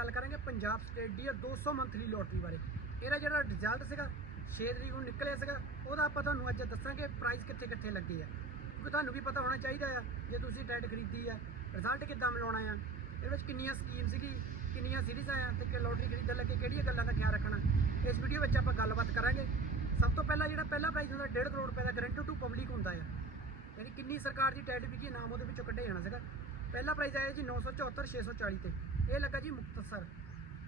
ਗੱਲ ਕਰਾਂਗੇ ਪੰਜਾਬ ਸਟੇਟ ਦੀ 200 ਮੰਥਲੀ ਲੋਟਰੀ ਬਾਰੇ। ਇਹਦਾ ਜਿਹੜਾ ਰਿਜ਼ਲਟ ਸੀਗਾ 6 ਤਰੀਕ ਨੂੰ ਨਿਕਲਿਆ ਸੀਗਾ, ਉਹਦਾ ਆਪਾਂ ਤੁਹਾਨੂੰ ਅੱਜ ਦੱਸਾਂਗੇ ਪ੍ਰਾਈਸ ਕਿੱਥੇ ਕਿੱਥੇ ਲੱਗੇ ਆ। ਕਿਉਂਕਿ ਤੁਹਾਨੂੰ ਵੀ ਪਤਾ ਹੋਣਾ ਚਾਹੀਦਾ ਆ, ਜੇ ਤੁਸੀਂ ਟਿਕਟ ਖਰੀਦੀ ਆ ਰਿਜ਼ਲਟ ਕਿੱਦਾਂ ਮਿਲਾਉਣਾ ਆ। ਇਹਦੇ ਵਿੱਚ ਕਿੰਨੀਆਂ ਸਕੀਮ ਸੀਗੀ, ਕਿੰਨੀਆਂ ਸੀਰੀਜ਼ ਆ ਤੇ ਕਿ ਲੋਟਰੀ ਖਰੀਦਣ ਲੱਗੇ, ਕਿਹੜੀਆਂ ਗੱਲਾਂ ਦਾ ਖਿਆਲ ਰੱਖਣਾ। ਇਸ ਵੀਡੀਓ ਵਿੱਚ ਆਪਾਂ ਗੱਲਬਾਤ ਕਰਾਂਗੇ। ਸਭ ਤੋਂ ਪਹਿਲਾਂ ਜਿਹੜਾ ਪਹਿਲਾ ਪ੍ਰਾਈਜ਼ ਹੁੰਦਾ 1.5 ਕਰੋੜ ਰੁਪਏ ਦਾ ਗਰੰਟੀ ਟੂ ਪਬਲਿਕ ਹੁੰਦਾ ਆ। ਯਾਨੀ ਕਿੰਨੀ ਸਰਕਾਰ ਦੀ ਟੈਟ ਵਿਕੀ ਨਾਮ ਉਹਦੇ ਵਿੱਚੋਂ ਕੱਢਿਆ ਜਾਣਾ ਸੀਗਾ। ਪਹਿਲਾ ਪ੍ਰਾਈਜ਼ ਆਇਆ ਜੀ 974 640 ਤੇ। ਇਹ ਲੱਗਾ ਜੀ ਮੁਕਤਸਰ।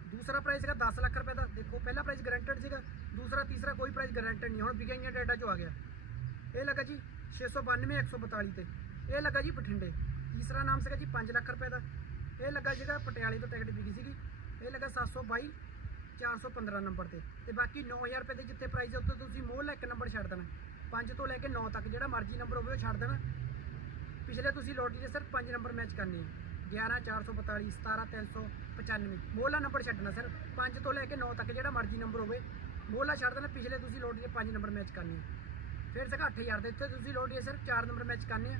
ਦੂਸਰਾ ਪ੍ਰਾਈਜ਼ ਸੀਗਾ 10 ਲੱਖ ਰੁਪਏ ਦਾ। ਦੇਖੋ, ਪਹਿਲਾ ਪ੍ਰਾਈਜ਼ ਗਰੰਟਡ ਸੀਗਾ। ਦੂਸਰਾ, ਤੀਸਰਾ ਕੋਈ ਪ੍ਰਾਈਜ਼ ਗਰੰਟਡ ਨਹੀਂ। ਹੁਣ ਵਿਕਾਈਆਂ ਡਾਟਾ ਚੋਂ ਆ ਗਿਆ। ਇਹ ਲੱਗਾ ਜੀ 692 142 ਤੇ। ਇਹ ਲੱਗਾ ਜੀ ਬਠਿੰਡੇ। ਤੀਸਰਾ ਨਾਮ ਸੀਗਾ ਜੀ 5 ਲੱਖ ਰੁਪਏ ਦਾ। ਇਹ ਲੱਗਾ ਜਿਹੜਾ ਪਟਿਆਲੇ ਤੋਂ ਟਿਕਟ ਵਿਕੀ ਸੀਗੀ। ਇਹ ਲੱਗਾ 722 415 ਨੰਬਰ ਤੇ। ਤੇ ਬਾਕੀ 9000 ਰੁਪਏ ਦੇ ਜਿੱਥੇ ਪ੍ਰਾਈਜ਼ ਉੱਤੇ ਤੁਸੀਂ ਮੋਹ ਲੈ ਇੱਕ ਨੰਬਰ ਛੱਡ ਦੇਣਾ। 5 ਤੋਂ ਲੈ ਕੇ 9 ਤੱਕ ਜਿਹੜਾ ਮਰਜ਼ੀ ਨੰਬਰ ਹੋਵੇ ਉਹ ਛੱਡ ਦੇਣਾ। ਪਿਛਲੇ ਤੁਸੀਂ ਲੋਟਰੀ ਦੇ ਸਿਰਫ 5 ਨੰਬਰ ਮੈਚ ਕਰਨੇ ਆ। 11 442 17 395 ਮੋਹਲਾ ਨੰਬਰ ਛੱਡਣਾ ਸਰ। 5 ਤੋਂ ਲੈ ਕੇ 9 ਤੱਕ ਜਿਹੜਾ ਮਰਜ਼ੀ ਨੰਬਰ ਹੋਵੇ। ਮੋਹਲਾ ਛੱਡ ਦੇਣਾ, ਪਿਛਲੇ ਤੁਸੀਂ ਲੋਟਰੀ ਦੇ 5 ਨੰਬਰ ਮੈਚ ਕਰਨੇ ਫਿਰ ਸੀਗਾ 8000 ਦੇ, ਇੱਥੇ ਤੁਸੀਂ ਲੋਟਰੀ ਦੇ ਸਿਰਫ 4 ਨੰਬਰ ਮੈਚ ਕਰਨੇ ਆ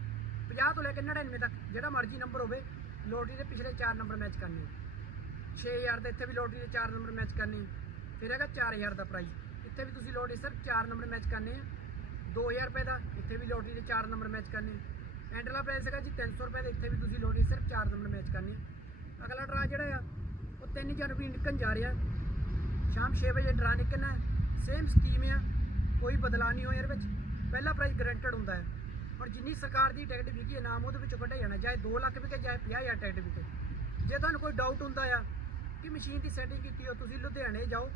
50 ਤੋਂ ਲੈ ਕੇ 99 ਤੱਕ ਜਿਹੜਾ ਮਰਜ਼ੀ ਨੰਬਰ ਹੋਵੇ, ਲੋਟਰੀ ਦੇ ਪਿਛਲੇ 4 ਨੰਬਰ ਮੈਚ ਕਰਨੇ ਆ 6000 ਦੇ ਇੱਥੇ ਵੀ ਲੋਟਰੀ ਦੇ 4 ਨੰਬਰ ਮੈਚ ਕਰਨੇ ਫਿਰ ਹੈਗਾ 4000 ਦਾ ਪ੍ਰਾਈਜ਼ ਇੱਥੇ ਵੀ ਤੁਸੀਂ ਲੋਟਰੀ ਸਿਰਫ 4 ਨੰਬਰ ਮੈਚ ਕਰਨੇ ਆ। 2000 ਰੁਪਏ ਦਾ, ਇੱਥੇ ਵੀ ਲੋਟਰੀ ਦੇ 4 ਨੰਬਰ ਮੈਚ ਕਰਨੇ ਐਂਡਲਾ ਪ੍ਰਾਈਸ ਹੈਗਾ ਜੀ 300 ਰੁਪਏ ਦਾ, ਇੱਥੇ ਵੀ ਤੁਸੀਂ ਲੋਟਰੀ ਚਾਰ 4 ਮੈਚ ਕਰਨੀ। ਅਗਲਾ ਡਰਾ ਜਿਹੜਾ ਆ, ਉਹ 3 ਜਨਵਰੀ ਨਿਕਲਣ ਜਾ ਰਿਹਾ। ਸ਼ਾਮ 6 ਵਜੇ ਡਰਾ ਨਿਕਲਣਾ ਸੇਮ ਸਕੀਮ ਆ, ਕੋਈ ਬਦਲਾਅ ਨਹੀਂ ਹੋਇਆ ਇਹਦੇ ਵਿੱਚ। ਪਹਿਲਾ ਪ੍ਰਾਈਜ਼ ਗਰੰਟਡ ਹੁੰਦਾ ਹੈ। ਹੁਣ ਜਿੰਨੀ ਸਰਕਾਰ ਦੀ ਟਿਕਟ ਵਿਕੀ ਇਨਾਮ ਉਹਦੇ ਵਿੱਚੋਂ ਕੱਢਿਆ ਜਾਣਾ। ਚਾਹੇ 2 ਲੱਖ ਵਿਕੇ, ਚਾਹੇ 50000 ਟਿਕਟ ਵਿਕੇ। ਜੇ ਤੁਹਾਨੂੰ ਕੋਈ ਡਾਊਟ ਹੁੰਦਾ ਆ ਕਿ ਮਸ਼ੀਨ ਦੀ ਸੈਟਿੰਗ ਕੀਤੀ ਹੋ ਤੁਸੀਂ ਲੁਧਿਆਣੇ ਜਾਓ।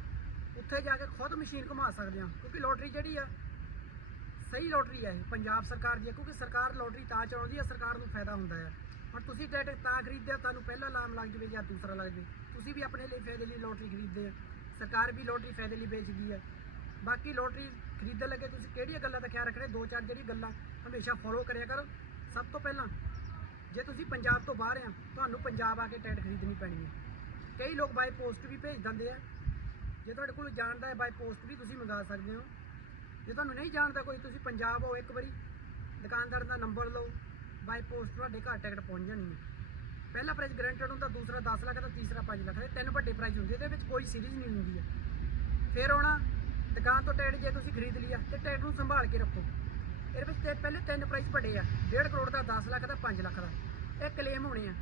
ਉੱਥੇ ਜਾ ਕੇ ਖੁਦ ਮਸ਼ੀਨ ਘੁਮਾ ਸਕਦੇ ਹੋ। ਕਿਉਂਕਿ ਲੋਟਰੀ ਜਿਹੜੀ ਆ, ਸਹੀ ਲੋਟਰੀ ਹੈ ਪੰਜਾਬ ਸਰਕਾਰ ਦੀ ਹੈ ਕਿਉਂਕਿ ਸਰਕਾਰ ਲੋਟਰੀ ਤਾਂ ਚਲਾਉਂਦੀ ਹੈ ਸਰਕਾਰ ਨੂੰ ਫਾਇਦਾ ਹੁੰਦਾ ਹੈ ਹੁਣ ਤੁਸੀਂ ਟਿਕਟ ਤਾਂ ਖਰੀਦਦੇ ਹੋ ਤੁਹਾਨੂੰ ਪਹਿਲਾ ਲਾਮ ਲੱਗ ਜਵੇ ਜਾਂ ਦੂਸਰਾ ਲੱਗ ਜਵੇ। ਤੁਸੀਂ ਵੀ ਆਪਣੇ ਲਈ ਫਾਇਦੇ ਲਈ ਲੋਟਰੀ ਖਰੀਦਦੇ ਆ। ਸਰਕਾਰ ਵੀ ਲੋਟਰੀ ਫਾਇਦੇ ਲਈ ਵੇਚਦੀ ਹੈ ਬਾਕੀ ਲੋਟਰੀ ਖਰੀਦਣ ਲੱਗੇ ਤੁਸੀਂ ਕਿਹੜੀਆਂ ਗੱਲਾਂ ਦਾ ਖਿਆਲ ਰੱਖਣਾ ਦੋ ਚਾਰ ਜਿਹੜੀ ਗੱਲਾਂ ਹਮੇਸ਼ਾ ਫੋਲੋ ਕਰਿਆ ਕਰੋ। ਸਭ ਤੋਂ ਪਹਿਲਾਂ, ਜੇ ਤੁਸੀਂ ਪੰਜਾਬ ਤੋਂ ਬਾਹਰ ਆ, ਤੁਹਾਨੂੰ ਪੰਜਾਬ ਆ ਕੇ ਟਿਕਟ ਖਰੀਦਣੀ ਪੈਣੀ ਹੈ ਕਈ ਲੋਕ ਬਾਈ ਪੋਸਟ ਵੀ ਭੇਜ ਦਿੰਦੇ ਆ। ਜੇ ਤੁਹਾਡੇ ਕੋਲ ਜਾਣਦਾ ਹੈ ਬਾਈ ਪੋਸਟ ਵੀ ਤੁਸੀਂ ਮੰਗਾ ਸਕਦੇ ਹੋ। ਜੇ ਤੁਹਾਨੂੰ ਨਹੀਂ ਜਾਣਦਾ ਕੋਈ, ਤੁਸੀਂ ਪੰਜਾਬ ਹੋ ਇੱਕ ਵਾਰੀ। ਦੁਕਾਨਦਾਰ ਦਾ ਨੰਬਰ ਲਓ। ਬਾਈ ਪੋਸਟ ਤੁਹਾਡੇ ਘਰ ਟਿਕਟ ਪਹੁੰਚ ਜਾਣੀ ਹੈ। ਪਹਿਲਾ ਪ੍ਰਾਈਜ਼ ਗਰੰਟਡ ਹੁੰਦਾ, ਦੂਸਰਾ 10 ਲੱਖ ਦਾ, ਤੀਸਰਾ 5 ਲੱਖ ਦੇ। ਤਿੰਨ ਵੱਡੇ ਪ੍ਰਾਈਜ਼ ਹੁੰਦੇ ਇਹਦੇ ਵਿੱਚ ਕੋਈ ਸੀਰੀਜ਼ ਨਹੀਂ ਹੁੰਦੀ ਹੈ ਫਿਰ ਆਉਣਾ, ਦੁਕਾਨ ਤੋਂ ਟਿਕਟ ਜੇ ਤੁਸੀਂ ਖਰੀਦ ਲਈ ਆ, ਤੇ ਟਿਕਟ ਨੂੰ ਸੰਭਾਲ ਕੇ ਰੱਖੋ। ਇਹਦੇ ਵਿੱਚ ਤੇ ਪਹਿਲੇ ਤਿੰਨ ਪ੍ਰਾਈਜ਼ ਵੱਡੇ ਆ 1.5 ਕਰੋੜ ਦਾ 10 ਲੱਖ ਦਾ 5 ਲੱਖ ਦਾ। ਇਹ ਕਲੇਮ ਹੋਣੇ ਆ।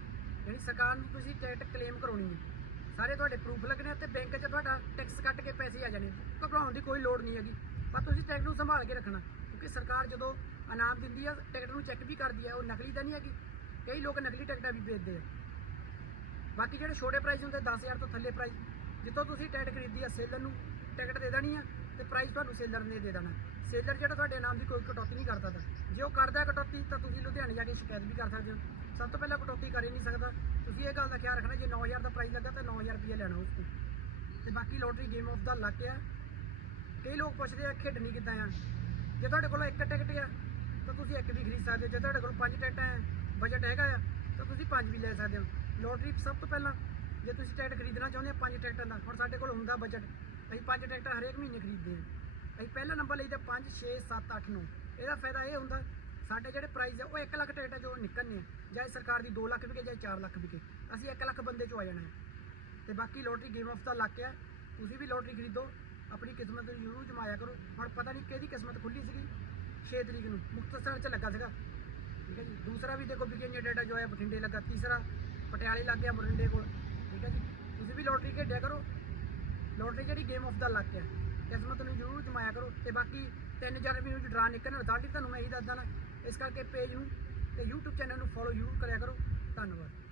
ਯਾਨੀ ਸਰਕਾਰ ਨੂੰ ਤੁਸੀਂ ਟਿਕਟ ਕਲੇਮ ਕਰਾਉਣੀ ਹੈ ਸਾਰੇ ਤੁਹਾਡੇ ਪ੍ਰੂਫ ਲੱਗਣੇ ਆ ਤੇ ਬੈਂਕ 'ਚ ਤੁਹਾਡਾ ਟੈਕਸ ਕੱਟ ਕੇ ਪੈਸੇ ਆ ਜਾਣੇ ਘਬਰਾਉਣ ਦੀ ਕੋਈ ਲੋੜ ਨਹੀਂ ਹੈਗੀ। ਪਰ ਤੁਸੀਂ ਟਿਕਟ ਨੂੰ ਸੰਭਾਲ ਕੇ ਰੱਖਣਾ, ਕਿਉਂਕਿ ਸਰਕਾਰ ਜਦੋਂ ਇਨਾਮ ਦਿੰਦੀ ਆ, ਟਿਕਟ ਨੂੰ ਚੈੱਕ ਵੀ ਕਰਦੀ ਆ, ਉਹ ਨਕਲੀ ਤਾਂ ਨਹੀਂ ਹੈਗੀ। ਕਈ ਲੋਕ ਨਕਲੀ ਟਿਕਟਾਂ ਵੀ ਵੇਚਦੇ ਆ। ਬਾਕੀ ਜਿਹੜੇ ਛੋਟੇ ਪ੍ਰਾਈਸ ਹੁੰਦੇ 10000 ਤੋਂ ਥੱਲੇ ਪ੍ਰਾਈਸ ਜਿੱਥੋਂ ਤੁਸੀਂ ਟਿਕਟ ਖਰੀਦੀ ਆ ਸੇਲਰ ਨੂੰ ਟਿਕਟ ਦੇ ਦੇਣੀ ਆ, ਤੇ ਪ੍ਰਾਈਸ ਤੁਹਾਨੂੰ ਸੇਲਰ ਨੇ ਦੇ ਦੇਣਾ। ਸੇਲਰ ਜਿਹੜਾ ਤੁਹਾਡੇ ਨਾਮ ਦੀ ਕੋਈ ਕਟੌਤੀ ਨਹੀਂ ਕਰਦਾ ਤਾਂ। ਜੇ ਉਹ ਕਰਦਾ ਕਟੌਤੀ, ਤਾਂ ਤੁਸੀਂ ਲੁਧਿਆਣੇ ਜਾ ਕੇ ਸ਼ਿਕਾਇਤ ਵੀ ਕਰ ਸਕਦੇ ਹੋ। ਸਭ ਤੋਂ ਪਹਿਲਾਂ ਕਟੌਤੀ ਕਰ ਹੀ ਨਹੀਂ ਸਕਦਾ। ਤੁਸੀਂ ਇਹ ਗੱਲ ਦਾ ਖਿਆਲ ਰੱਖਣਾ, ਜੇ 9000 ਦਾ ਪ੍ਰਾਈਸ ਲੱਗਾ ਤਾਂ 9000 ਰੁਪਏ ਲੈਣਾ ਉਸ ਤੋਂ ਤੇ ਬਾਕੀ lottery game of the luck ਆ। ਕਈ ਲੋਕ ਪੁੱਛਦੇ ਆ, ਖੇਡਣੀ ਕਿੱਦਾਂ ਆ? ਜੇ ਤੁਹਾਡੇ ਕੋਲ ਇੱਕ ਟਿਕਟ ਆ ਤਾਂ ਤੁਸੀਂ ਇੱਕ ਵੀ ਖਰੀਦ ਸਕਦੇ ਹੋ। ਜੇ ਤੁਹਾਡੇ ਕੋਲ ਪੰਜ ਟਿਕਟਾਂ ਆ ਬਜਟ ਹੈਗਾ ਆ, ਤਾਂ ਤੁਸੀਂ ਪੰਜ ਵੀ ਲੈ ਸਕਦੇ ਹੋ। ਲੋਟਰੀ ਸਭ ਤੋਂ ਪਹਿਲਾਂ ਜੇ ਤੁਸੀਂ ਟਿਕਟ ਖਰੀਦਣਾ ਚਾਹੁੰਦੇ ਹੋ ਪੰਜ ਟਿਕਟਾਂ ਦਾ, ਹੁਣ ਸਾਡੇ ਕੋਲ ਹੁੰਦਾ ਬਜਟ ਅਸੀਂ ਪੰਜ ਟਿਕਟਾਂ ਹਰੇਕ ਮਹੀਨੇ ਖਰੀਦਦੇ ਹਾਂ। ਅਸੀਂ ਪਹਿਲਾ ਨੰਬਰ ਲਈਦਾ 5 6 7 8 9 ਇਹਦਾ ਫਾਇਦਾ ਇਹ ਹੁੰਦਾ, ਸਾਡੇ ਜਿਹੜੇ ਪ੍ਰਾਈਸ ਆ, ਉਹ 1 ਲੱਖ ਟਿਕਟਾਂ ਜੋ ਨਿਕਲਣੇ ਆ। ਸਰਕਾਰ ਦੀ 2 ਲੱਖ ਵਿਕੇ ਜਾਂ 4 ਲੱਖ ਵਿਕੇ। ਅਸੀਂ 1 ਲੱਖ ਬੰਦੇ ਚੋਂ ਆ ਜਾਣਾ ਹੈ। ਤੇ ਬਾਕੀ lottery game of the luck ਆ। ਤੁਸੀਂ ਵੀ ਲੋਟਰੀ ਖਰੀਦੋ, ਆਪਣੀ ਕਿਸਮਤ ਨੂੰ ਜ਼ਰੂਰ ਜਮਾਇਆ ਕਰੋ। ਹੁਣ ਪਤਾ ਨਹੀਂ ਕਿਹਦੀ ਕਿਸਮਤ ਖੁੱਲੀ ਸੀਗੀ। 6 ਤਰੀਕ ਨੂੰ। ਮੁਕਤਸਰ ਚ ਲੱਗਾ ਸੀਗਾ। ਠੀਕ ਹੈ ਜੀ। ਦੂਸਰਾ ਵੀ ਦੇਖੋ ਵਿਕੇਂਜ ਡੇਟਾ ਜੋ ਹੈ, ਬਠਿੰਡੇ ਲੱਗਾ। ਤੀਸਰਾ ਪਟਿਆਲੇ ਲੱਗ ਗਿਆ ਬਠਿੰਡੇ ਕੋਲ। ਠੀਕ ਹੈ ਜੀ। ਤੁਸੀਂ ਵੀ ਲੋਟਰੀ ਖੇਡਿਆ ਕਰੋ। ਲੋਟਰੀ ਜਿਹੜੀ ਗੇਮ ਆਫ ਦਾ ਲੱਕ ਹੈ। ਕਿਸਮਤ ਨੂੰ ਜ਼ਰੂਰ ਜਮਾਇਆ ਕਰੋ। ਤੇ ਬਾਕੀ 3 ਜਨਵਰੀ ਨੂੰ ਡਰਾ ਨਿਕਲਣ ਰਿਜ਼ਲਟ ਤੁਹਾਨੂੰ ਮੈਂ ਇਹੀ ਦੱਸਦਾ ਨਾ। ਇਸ ਕਰਕੇ ਪੇਜ ਨੂੰ ਤੇ YouTube ਚੈਨਲ ਨੂੰ ਫੋਲੋ ਜ਼ਰੂਰ ਕਰਿਆ ਕਰੋ। ਧੰਨਵਾਦ।